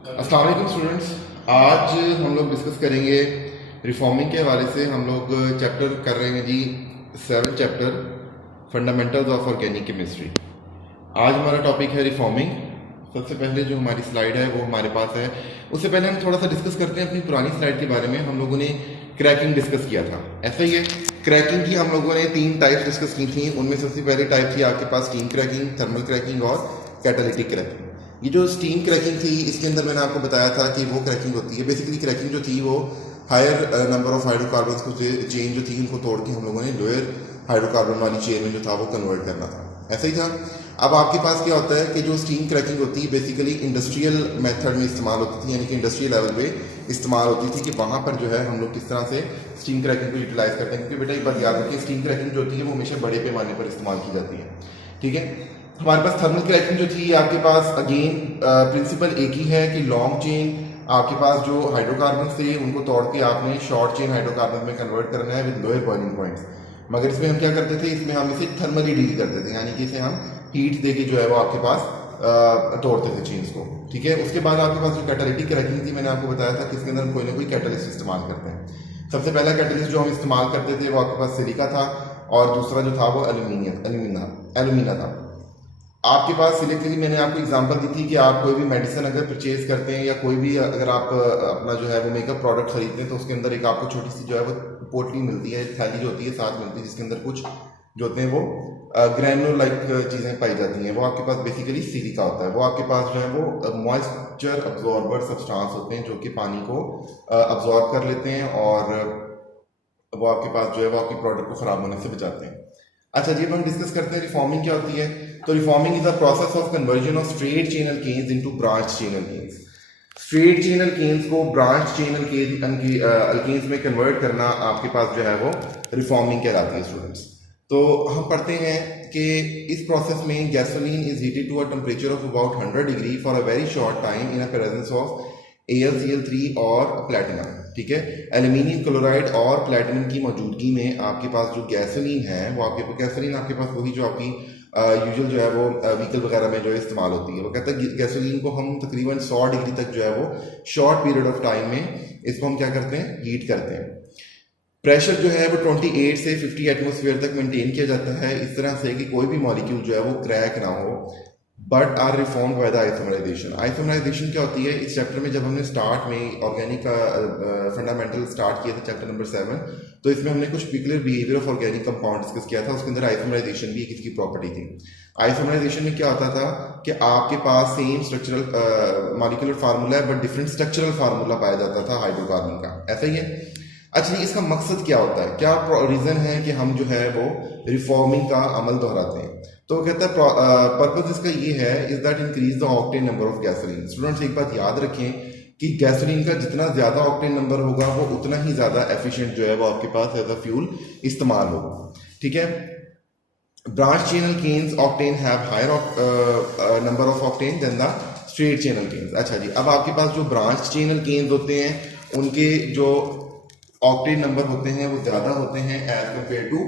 अस्सलाम वालेकुम स्टूडेंट्स। आज हम लोग डिस्कस करेंगे रिफॉर्मिंग के हवाले से। हम लोग चैप्टर कर रहे हैं जी 7 chapter fundamentals of organic chemistry. आज हमारा टॉपिक है रिफॉर्मिंग। सबसे पहले जो हमारी स्लाइड है वो हमारे पास है। उससे पहले हम थोड़ा सा डिस्कस करते हैं अपनी पुरानी स्लाइड के बारे में। हम लोगों ने क्रैकिंग डिस्कस किया था, ऐसा ही है। क्रैकिंग की हम लोगों ने 3 टाइप्स डिस्कस की थी। उनमें सबसे पहली टाइप थी आपके पास स्टीम क्रैकिंग, थर्मल क्रैकिंग और कैटालिटिक क्रैकिंग। ये जो स्टीम क्रैकिंग थी, इसके अंदर मैंने आपको बताया था कि वो क्रैकिंग होती है। बेसिकली क्रैकिंग जो थी वो हायर नंबर ऑफ हाइड्रोकार्बन को चेन जो थी उनको तोड़ के हम लोगों ने लोअर हाइड्रोकार्बन वाली चेन में जो था वो कन्वर्ट करना था, ऐसा ही था। अब आपके पास क्या होता है कि जो स्टीम क्रैकिंग होती है बेसिकली इंडस्ट्रियल मेथड में इस्तेमाल होती थी, यानी कि इंडस्ट्रियल लेवल पे इस्तेमाल होती थी कि वहाँ पर जो है हम लोग किस तरह से स्टीम क्रैकिंग को यूटिलाइज करते हैं। क्योंकि बेटा एक बात याद रखिए, स्टीम क्रैकिंग जो होती है वो हमेशा बड़े पैमाने पर इस्तेमाल की जाती है, ठीक है। हमारे पास थर्मल क्रैकिंग जो थी आपके पास अगेन प्रिंसिपल एक ही है कि लॉन्ग चेन आपके पास जो हाइड्रोकार्बन थे उनको तोड़ के आपने शॉर्ट चेन हाइड्रोकार्बन में कन्वर्ट करना है विद लोअर बॉइलिंग पॉइंट्स। मगर इसमें हम क्या करते थे, इसमें हम इसे थर्मली डील करते थे, यानी कि इसे हम हीट दे के जो है वो आपके पास तोड़ते थे चेन्स को, ठीक है। उसके बाद आपके पास जो कैटालिटिक क्रैकिंग थी, मैंने आपको बताया था कि इसके अंदर हम कोई ना कोई कैटलिस्ट इस्तेमाल करते हैं। सबसे पहला कैटलिस्ट जो हम इस्तेमाल करते थे वो आपके पास सिलिका था और दूसरा जो था वो एल्यूमिना था। आपके पास सिलेक्टली मैंने आपको एग्जांपल दी थी कि आप कोई भी मेडिसिन अगर परचेज करते हैं या कोई भी अगर आप अपना जो है वो मेकअप प्रोडक्ट खरीदते हैं तो उसके अंदर एक आपको छोटी सी जो है वो पोटली मिलती है, थैली जो होती है साथ मिलती है, जिसके अंदर कुछ जो होते हैं वो ग्रैनुल लाइक चीज़ें पाई जाती हैं। वो आपके पास बेसिकली सिलिका होता है। वो आपके पास जो है वो मॉइस्चर अब्जॉर्बर सब्सटेंस होते हैं जो कि पानी को अब्जॉर्ब कर लेते हैं और वो आपके पास जो है वो आपके प्रोडक्ट को ख़राब होने से बचाते हैं। अच्छा जी, अब हम डिस्कस करते हैं रिफॉर्मिंग क्या होती है। तो reforming is the process of conversion of straight chain alkanes into branch chain alkanes. Straight chain alkanes को ब्रांच चेनल अल्केन्स में कन्वर्ट करना आपके पास जो है वो रिफॉर्मिंग कहलाती है स्टूडेंट्स। तो हम पढ़ते हैं कि इस प्रोसेस में gasoline is heated to a temperature of about 100 degree for a very short time in a presence of AlCl3 और प्लेटिनम, ठीक है। एल्यूमिनियम क्लोराइड और प्लेटिनम की मौजूदगी में आपके पास जो गैसोलीन है वो गैसोलीन आपके पास वही जो आपकी यूजुअल जो है वो व्हीकल वगैरह में जो है इस्तेमाल होती है। वो कहता है गैसोलीन को हम तकरीबन 100 डिग्री तक जो है वो शॉर्ट पीरियड ऑफ टाइम में इसको हम क्या करते हैं, हीट करते हैं। प्रेशर जो है वो 28 से 50 एटमोसफेयर तक मेंटेन किया जाता है इस तरह से कि कोई भी मॉलिक्यूल जो है वो क्रैक ना हो, but are reformed by the isomerisation. Isomerisation क्या होती है, इस चैप्टर में जब हमने स्टार्ट में ऑर्गेनिक का फंडामेंटल स्टार्ट किया था चैप्टर नंबर 7, तो इसमें हमने कुछ peculiar behaviour of organic compound discuss किया था। उसके अंदर आइसोमराइजेशन भी एक इसकी प्रॉपर्टी थी। आइसोमराइजेशन में क्या होता था कि आपके पास सेम स्ट्रक्चरल मॉलिक्यूलर फार्मूला है बट डिफरेंट स्ट्रक्चरल फार्मूला पाया जाता था हाइड्रोकार्बन का, ऐसा ही है। अच्छा, इसका मकसद क्या होता है, क्या रीज़न है कि हम जो है वो रिफॉर्मिंग का अमल दोहराते हैं। तो कहता है पर्पज इसका ये है is that increase the octane number of gasoline. Students एक बात याद रखें कि गैसोलीन का जितना ज़्यादा ऑक्टेन नंबर होगा वो उतना ही ज़्यादा एफिशिएंट जो है वो आपके पास एज अ फ्यूल इस्तेमाल होगा, ठीक है। Branch chain alkanes octane have higher number of octane than the straight chain alkanes. अच्छा जी, अब आपके पास जो ब्रांच चैनल केन्स होते हैं उनके जो ऑक्टेन नंबर होते हैं वो ज़्यादा होते हैं as compare to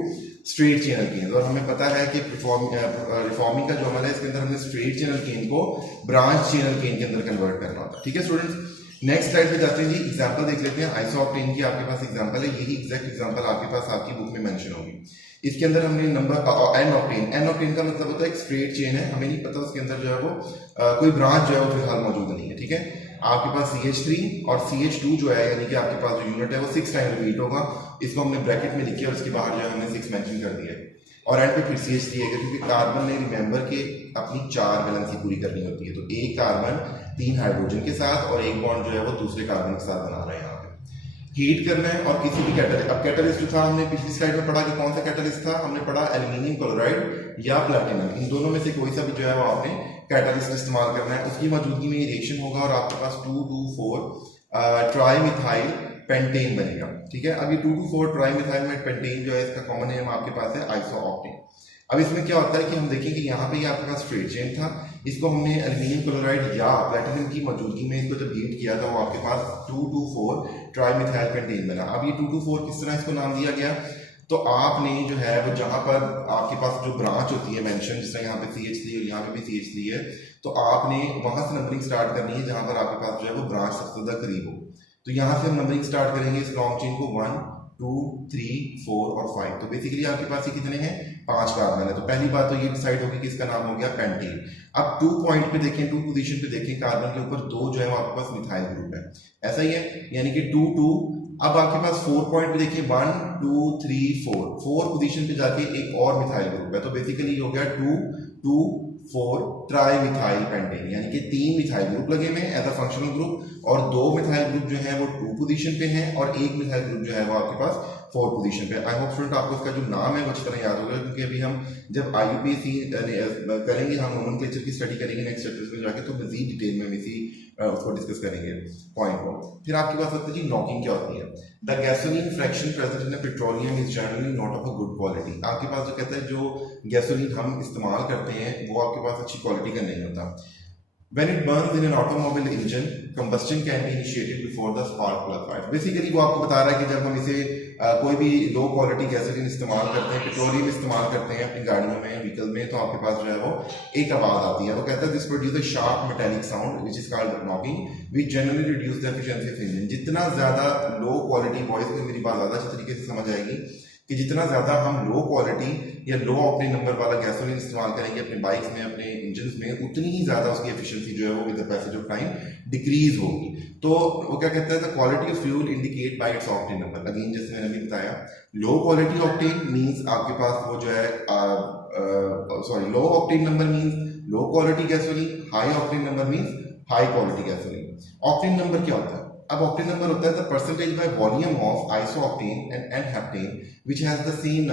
straight chain alkanes. और हमें पता है कि रिफॉर्मिंग का जो अमल है इसके अंदर हमने स्ट्रेट चैनल केन को ब्रांच चैनल केन के अंदर कन्वर्ट करना होता है, ठीक है स्टूडेंट्स। नेक्स्ट स्लाइड पे जाते हैं जी, एग्जांपल देख लेते हैं। आइसोऑक्टेन की आपके पास एग्जांपल है, यही एग्जैक्ट एग्जांपल आपके पास आपकी बुक में मेंशन होगी। इसके अंदर हमने नंबर एन ऑक्टेन का मतलब होता है एक स्ट्रेट चेन है, हमें नहीं पता उसके अंदर जो है वो कोई ब्रांच जो है वो फिलहाल मौजूद नहीं है, ठीक है। आपके पास CH3 और CH2 जो है यानी कि आपके पास जो यूनिट है वो 6 टाइम रिपीट होगा। इसको हमने ब्रैकेट में लिखी और उसके बाहर जो है हमने 6 मेंशन कर दिया है और एंड पे फिर CH3 है, क्योंकि कार्बन ने रिमेंबर के अपनी 4 वैलेंसी पूरी करनी होती है। तो एक कार्बन 3 हाइड्रोजन के साथ और एक बॉन्ड जो है वो दूसरे कार्बन के साथ बना रहे हैं। यहाँ पे हीट करना है और किसी भी कैटलिस्ट, अब कैटलिस्ट जो था हमने पिछली स्लाइड में पढ़ा कि कौन सा कैटलिस्ट था, हमने पढ़ा एल्यूमिनियम क्लोराइड या प्लैटिनम, इन दोनों में से कोई सा भी जो है वो आपने कैटलिस्ट इस्तेमाल करना है। उसकी मौजूदगी में रिएक्शन होगा और आपके पास 2,2,4 ट्राईमिथाइल पेंटेन बनेगा, ठीक है। अब ये 2,2,4 ट्राईमिथाइल पेंटेन जो है इसका कॉमन नेम आपके पास है आइसोऑक्टेन। अब इसमें क्या होता है कि हम देखें कि यहाँ पे आपके पास स्ट्रेट चेन था, इसको हमने एल्यूमिनियम क्लोराइड या प्लैटिनम की मौजूदगी में इसको जब हीट किया था वो आपके पास 2,2,4 ट्राईमिथाइल पेंटेन बना। अब ये 2,2,4 किस तरह इसको नाम दिया गया, तो आपने जो है वो जहाँ पर आपके पास जो ब्रांच होती है मेंशन, जिस तरह यहाँ पे CH3 और यहाँ पे भी CH3 है, तो आपने वहां से नंबरिंग स्टार्ट करनी है जहां पर आपके पास जो है ज़्यादा करीब हो। तो यहाँ से हम नंबरिंग स्टार्ट करेंगे इस लॉन्ग चेन को 1 2 3 4 और 5। तो बेसिकली आपके पास ये कितने हैं, 5 कार्बन है। तो पहली बात तो ये डिसाइड होगी कि इसका नाम हो गया पेंटीन। अब 2 पॉइंट पे देखें, 2 पोजीशन पे देखें, कार्बन के ऊपर 2 जो है वो आपके पास मिथाइल ग्रुप है, ऐसा ही है, यानी कि 2 2। अब आपके पास 4 पॉइंट पे देखिए 1 2 3 4 पोजीशन पे जाके एक और मिथाइल ग्रुप है। तो बेसिकली हो गया 2 2 4 ट्राई मिथाइल पेंटेन, यानी कि 3 मिथाइल ग्रुप लगे हुए हैं एज अ फंक्शनल ग्रुप, और 2 मिथाइल ग्रुप जो है वो 2 पोजीशन पे हैं, और एक मिथाइल ग्रुप जो है वो आपके पास 4 पोजीशन पे। आई होप स्टूडेंट आपको इसका जो नाम है वो अच्छी तरह याद होगा, क्योंकि अभी हम जब IUPAC करेंगे, हम नोमेनक्लेचर की स्टडी करेंगे नेक्स्ट चैप्टर्स में जाके, तो मजीद डिटेल में हम इसी उसको डिस्कस करेंगे पॉइंट को। फिर आपके पास होता है जी नॉकिंग क्या होती है। The gasoline fraction present in petroleum is generally not of a good quality. आपके पास जो कहता है जो गैसोलीन हम इस्तेमाल करते हैं वो आपके पास अच्छी क्वालिटी का नहीं होता। When it burns in an automobile engine, combustion can be initiated before the spark plug fires. Basically वो आपको बता रहा है कि जब हम इसे कोई भी लो क्वालिटी गैसोलीन इस्तेमाल करते हैं, पेट्रोलियम इस्तेमाल करते हैं अपनी गाड़ियों में, व्हीकल में, तो आपके पास जो है वो एक आवाज आती है। वो कहता है this produce a sharp metallic sound which is called knocking which generally reduce the efficiency of engine. जितना ज्यादा लो क्वालिटी वॉइस में मेरी बात ज्यादा अच्छी तरीके से समझ आएगी कि जितना ज्यादा हम लो क्वालिटी या लो ऑक्टेन नंबर वाला गैसोलीन इस्तेमाल करेंगे अपने बाइक्स में, अपने इंजन में, उतनी ही ज्यादा उसकी एफिशिएंसी जो है वो with the passage of time decrease होगी। तो वो क्या कहता है, the quality of fuel indicate bye it's octane number. Again जैसे मैंने अभी बताया, लो क्वालिटी ऑक्टेन मींस आपके पास वो जो है low octane number means low quality gasoline, high octane number means high quality gasoline. Octane number क्या होता है? अब ऑक्टेन नंबर होता है the percentage by volume of isooctane and heptane which has the same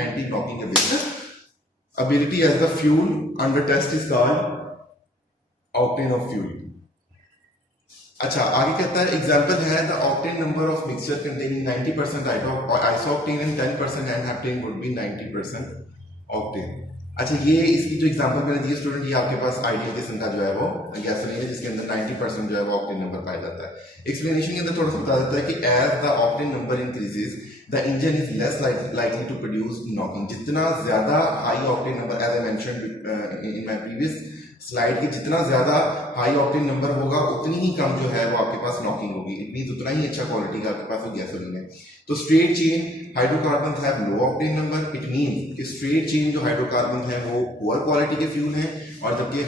anti-knocking ability as the fuel under test is called octane of fuel. अच्छा, आगे कहता है एग्जाम्पल है the octane number of mixture containing 90% isooctane and 10% n-heptane would be 90% octane. अच्छा, ये इसकी जो example मैंने दी स्टूडेंट, ये आपके पास आइडियल किस्म का जो है वो गैसोलीन है जिसके अंदर 90% जो है वो ऑक्टेन नंबर पाया जाता है। एक्सप्लेनेशन के अंदर थोड़ा सा बता देता है कि as the octane number increases the engine is less likely to produce knocking. जितना ज्यादा high octane number, as I mentioned in my previous slide, की जितना ज्यादा हाई ऑक्टेन नंबर होगा उतनी ही कम जो है वो आपके पास नॉकिंग होगी। इट मींस उतना ही अच्छा क्वालिटी का आपके पास वो गैसोलीन है। तो straight chain hydrocarbon have low octane number, it means कि स्ट्रेट चेन जो हाइड्रोकार्बन है वो पुअर क्वालिटी के फ्यूल हैं, और जबकि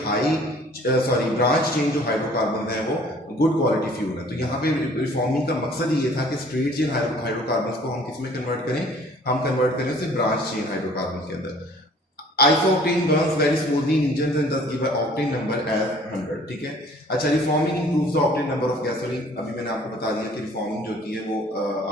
ब्रांच चेन जो हाइड्रोकार्बन है वो गुड क्वालिटी फ्यूल है। तो यहाँ पे रिफॉर्मिंग का मकसद ये था कि स्ट्रेट चेन हाइड्रोकार्बन को हम किस में कन्वर्ट करें, हम कन्वर्ट करें उसे ब्रांच चेन हाइड्रोकार्बन के अंदर। Isooctane burns very smoothly in engines and thus give an octane number as 100। ठीक है। अच्छा, reforming improves the octane number of gasoline। अभी मैंने आपको बता दिया कि रिफॉर्मिंग जो होती है वो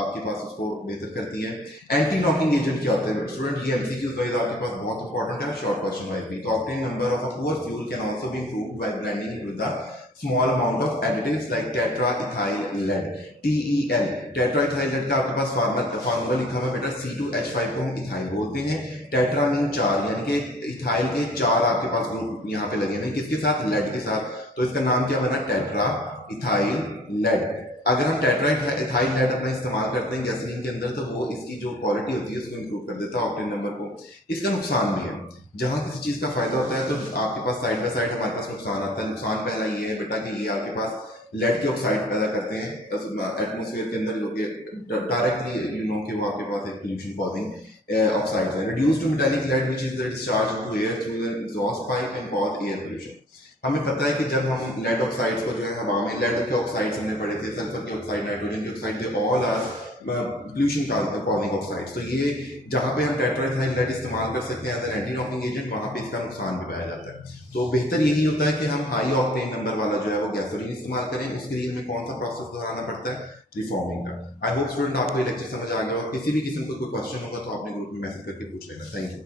आपके पास उसको बेहतर करती है। एंटी नॉकिंग एजेंट क्या होता है स्टूडेंट? ये एमसीक्यूज वाइज आपके पास बहुत इंपॉर्टेंट है, शॉर्ट क्वेश्चन वाइज भी। तो octane number of a poor fuel can also be improved by blending it with the small amount of additives like tetra ethyl lead, TEL। Tetra ethyl lead का आपके पास formula लिखा हुआ है बेटा, C2H5 को हम इथाइल बोलते हैं। टेट्रा मीन 4, यानी कि इथाइल के 4 आपके पास ग्रुप यहाँ पे लगे हुए हैं, किसके साथ? लेड के साथ। तो इसका नाम क्या बना? Tetra ethyl lead. अगर हम टेट्रा इथाइल लेड अपना इस्तेमाल करते हैं गैसोलीन के अंदर, तो वो इसकी जो क्वालिटी होती है उसको इंप्रूव कर देता है ऑक्टेन नंबर को। इसका नुकसान भी है। जहां किसी चीज का फायदा होता है तो आपके पास साइड बाय साइड हमारे पास नुकसान आता है। नुकसान पहला ये है बेटा कि ये आपके पास लेड के ऑक्साइड पैदा करते हैं एटमोसफेयर के अंदर, जो कि डायरेक्टली कि वो आपके पास एक पोल्यूशन कॉजिंग ऑक्साइड्स है। Reduce to metallic lead which is discharge to air through the exhaust pipe and cause air pollution. हमें पता है कि जब हम लेड ऑक्साइड्स को जो है हवा में, लेड के ऑक्साइड्स हमने पढ़े थे, सल्फर के ऑक्साइड, नाइट्रोजन के oxide, they all are pollution causing oxides. तो ये जहाँ पे हम टेट्राइथाइल लेड इस्तेमाल कर सकते हैं as an anti knocking agent, वहाँ पे इसका नुकसान भी पाया जाता है। तो बेहतर यही होता है कि हम हाई ऑक्टेन नंबर वाला जो है वो गैसोलीन इस्तेमाल करें। उसके लिए हमें कौन सा प्रोसेस दोहराना पड़ता है? रिफॉर्मिंग का। आई होप स्टूडेंट आपको ये लेक्चर समझ आ गया हो। किसी भी किस्म का कोई क्वेश्चन होगा तो आपने ग्रुप में मैसेज करके पूछ लेना। Thank you.